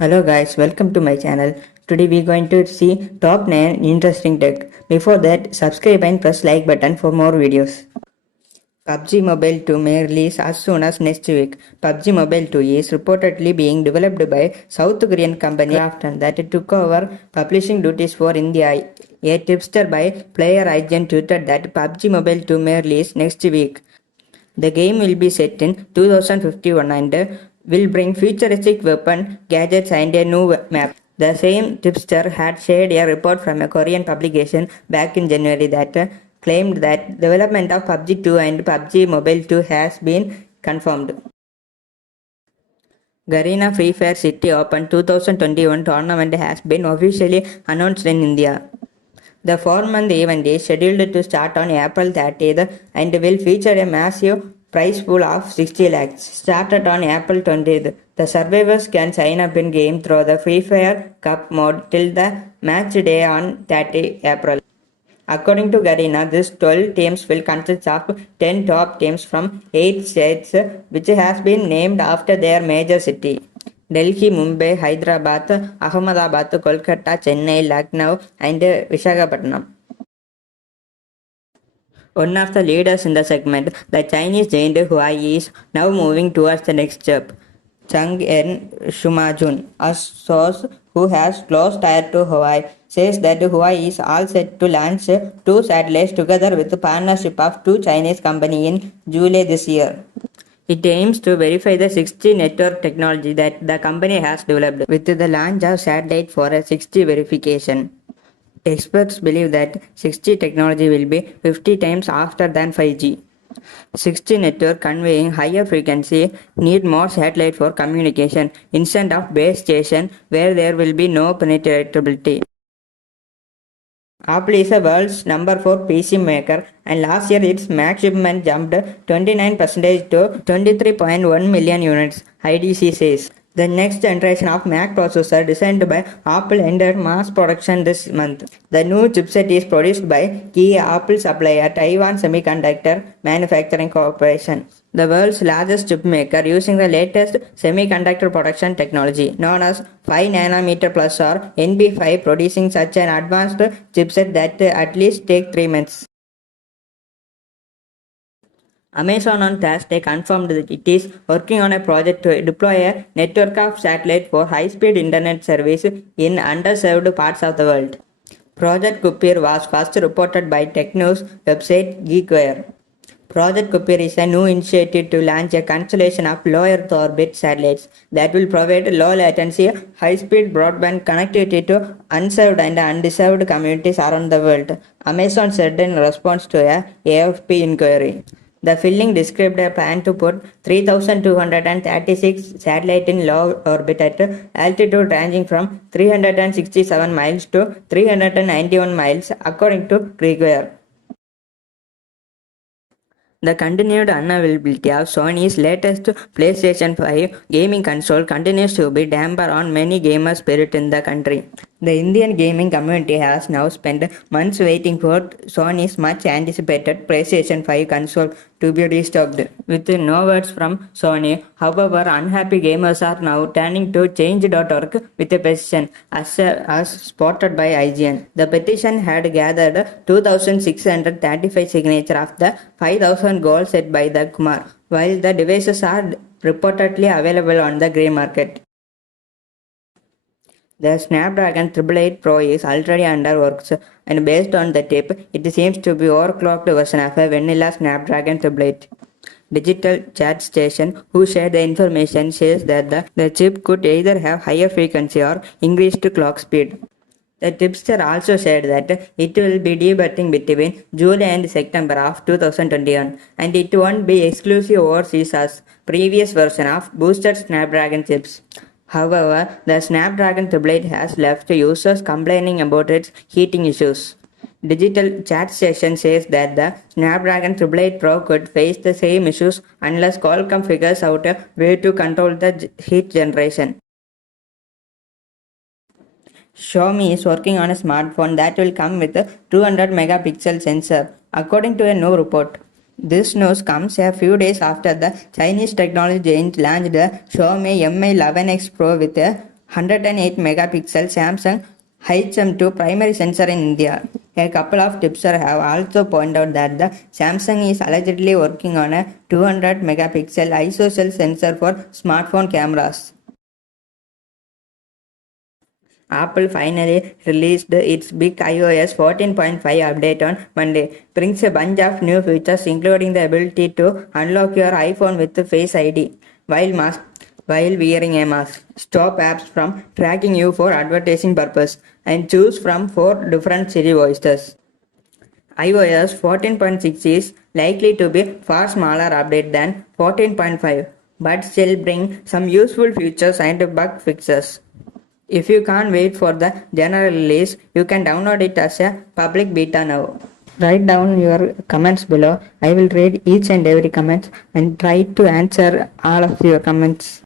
Hello guys, welcome to my channel. Today we are going to see top 9 interesting tech. Before that, subscribe and press like button for more videos. PUBG Mobile 2 may release as soon as next week. PUBG Mobile 2 is reportedly being developed by South Korean company Krafton that took over publishing duties for India. A tipster by Player Agent tweeted that PUBG Mobile 2 may release next week. The game will be set in 2051 and will bring futuristic weapon, gadgets and a new map. The same tipster had shared a report from a Korean publication back in January that claimed that development of PUBG 2 and PUBG Mobile 2 has been confirmed. Garena Free Fire City Open 2021 tournament has been officially announced in India. The 4-month event is scheduled to start on April 30th and will feature a massive prize pool of 60 lakhs. Started on April 20th, the survivors can sign up in game through the Free Fire Cup mode till the match day on 30 April. According to Garena, these 12 teams will consist of 10 top teams from 8 states, which has been named after their major city. Delhi, Mumbai, Hyderabad, Ahmedabad, Kolkata, Chennai, Lucknow and Visakhapatnam. One of the leaders in the segment, the Chinese giant Huawei, is now moving towards the next step. Chang'en Shumajun, a source who has close tie to Huawei, says that Huawei is all set to launch 2 satellites together with the partnership of 2 Chinese companies in July this year. It aims to verify the 6G network technology that the company has developed with the launch of satellite for a 6G verification. Experts believe that 6G technology will be 50 times faster than 5G. 6G network conveying higher frequency need more satellite for communication instead of base station where there will be no penetrability. Apple is the world's number 4 PC maker and last year its Mac shipment jumped 29% to 23.1 million units, IDC says. The next generation of Mac processor designed by Apple entered mass production this month. The new chipset is produced by key Apple supplier Taiwan Semiconductor Manufacturing Corporation, the world's largest chip maker using the latest semiconductor production technology known as 5nm plus or NB5, producing such an advanced chipset that at least take 3 months. Amazon on Thursday confirmed that it is working on a project to deploy a network of satellites for high-speed internet service in underserved parts of the world. Project Kuiper was first reported by tech news website GeekWire. Project Kuiper is a new initiative to launch a constellation of low Earth orbit satellites that will provide low latency, high-speed broadband connectivity to unserved and undeserved communities around the world, Amazon said in response to a AFP inquiry. The filing described a plan to put 3,236 satellites in low orbit at altitude ranging from 367 miles to 391 miles, according to GeekWire. The continued unavailability of Sony's latest PlayStation 5 gaming console continues to be damper on many gamers' spirit in the country. The Indian gaming community has now spent months waiting for Sony's much anticipated PlayStation 5 console to be restocked. With no words from Sony, however, unhappy gamers are now turning to Change.org with a petition, as spotted by IGN. The petition had gathered 2,635 signatures of the 5,000 goal set by the Kumar, while the devices are reportedly available on the grey market. The Snapdragon 888 Pro is already under works, and based on the tip, it seems to be overclocked version of a vanilla Snapdragon 888. Digital Chat Station, who shared the information, says that the chip could either have higher frequency or increased clock speed. The tipster also said that it will be debuting between July and September of 2021, and it won't be exclusive overseas as previous version of boosted Snapdragon chips. However, the Snapdragon 888 has left users complaining about its heating issues. Digital Chat Station says that the Snapdragon 888 Pro could face the same issues unless Qualcomm figures out a way to control the heat generation. Xiaomi is working on a smartphone that will come with a 200 megapixel sensor, according to a new report. This news comes a few days after the Chinese technology giant launched the Xiaomi Mi 11X Pro with a 108 megapixel Samsung HM2 primary sensor in India. A couple of tipsters have also pointed out that the Samsung is allegedly working on a 200 megapixel ISO sensor for smartphone cameras. Apple finally released its big iOS 14.5 update on Monday. Brings a bunch of new features including the ability to unlock your iPhone with Face ID while wearing a mask, stop apps from tracking you for advertising purpose, and choose from 4 different Siri voices. iOS 14.6 is likely to be far smaller update than 14.5, but still bring some useful features and bug fixes. If you can't wait for the general release, you can download it as a public beta now. Write down your comments below. I will read each and every comment and try to answer all of your comments.